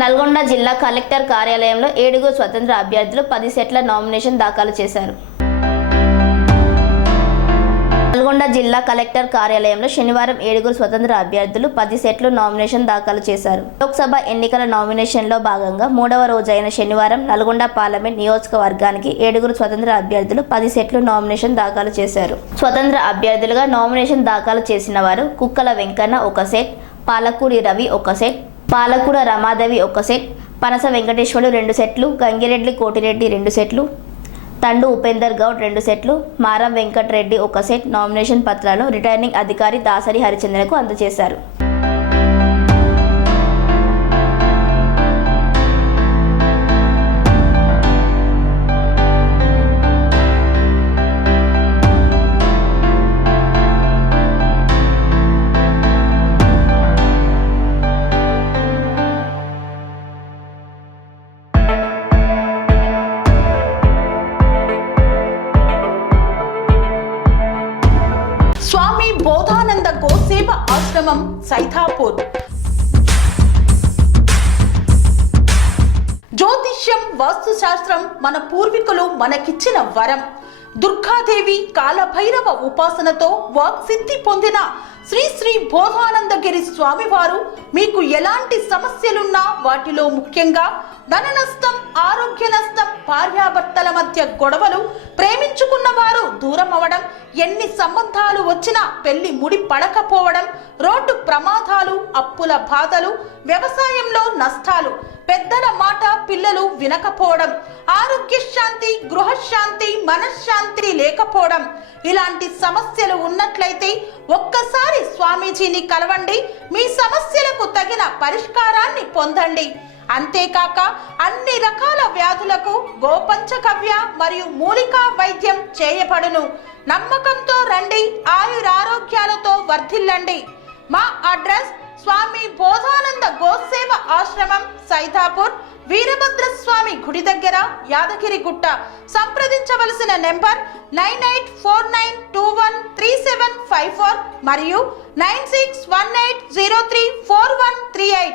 నల్గొండ జిల్లా కలెక్టర్ కార్యాలయంలో 7 స్వతంత్ర అభ్యర్థులు 10 సెట్ల నామినేషన్ దాఖలు చేశారు. నల్గొండ జిల్లా కలెక్టర్ కార్యాలయంలో శనివారం 7 స్వతంత్ర అభ్యర్థులు 10 సెట్లు నామినేషన్ దాఖలు చేశారు. లోక్సభ ఎన్నికల నామినేషన్లో భాగంగా 3వ రోజైన శనివారం నల్గొండ పార్లమెంట్ నియోజకవర్గానికి 7 స్వతంత్ర అభ్యర్థులు 10 సెట్లు నామినేషన్ దాఖలు చేశారు. స్వతంత్ర అభ్యర్థులుగా నామినేషన్ దాఖలు చేసిన వారు కుక్కల వెంకన్న 1 సెట్, పాలకూరి రవి 1 సెట్, పాలకూర రమాదేవి 1 సెట్, పనస వెంకటేశ్వరుడు 2 సెట్లు, గంగిరెడ్డి కోటిరెడ్డి 2 సెట్లు, తండు ఉపేందర్ గౌడ్ 2 సెట్లు, మారం వెంకటరెడ్డి 1 సెట్ నామినేషన్ పత్రాలను రిటర్నింగ్ అధికారి దాసరి హరిచంద్రకు అందజేశారు. స్వామి బోధానంద గోసేవ ఆశ్రమం సైథాపూర్. జ్యోతిష్యం, వాస్తుశాస్త్రం మన పూర్వీకులు మనకిచ్చిన వరం. దుర్గాదేవి, కాలభైరవ ఉపాసనతో వాక్సిద్ధి పొందిన శ్రీ శ్రీ బోధానందగిరి స్వామివారు మీకు ఎలాంటి సమస్యలున్నా, వాటిలో ముఖ్యంగా ధన నష్టం, ఆరోగ్య నష్టం, భార్యాభర్తల మధ్య గొడవలు, ప్రేమించుకున్న వారు దూరం అవడం, ఎన్ని సంబంధాలు వచ్చినా పెళ్లి ముడి పడకపోవడం, రోడ్డు ప్రమాదాలు, అప్పుల బాధలు, వ్యవసాయంలో నష్టాలు, పెద్దల మాట పిల్లలు వినకపోవడం, ఆరోగ్య శాంతి, గృహశాంతి, మనశ్శాంతి లేకపోవడం, ఇలాంటి సమస్యలు ఉన్నట్లయితే ఒక్కసారి స్వామీజీని కలవండి. మీ సమస్యలకు తగిన పరిష్కారాన్ని పొందండి. అంతేకాక అన్ని రకాల వ్యాధులకు గోపంచగవ్య మరియు మూలికా వైద్యం చేయబడును. నమ్మకంతో రండి, ఆయురారోగ్యాలతో వర్ధిల్లండి. మా అడ్రస్ స్వామి బోధానంద గోసేవ ఆశ్రమం సైథాపూర్, వీరభద్రస్వామి గుడి దగ్గర, యాదగిరిగుట్ట. సంప్రదించవలసిన నెంబర్ 9849213754 మరియు 9618034138.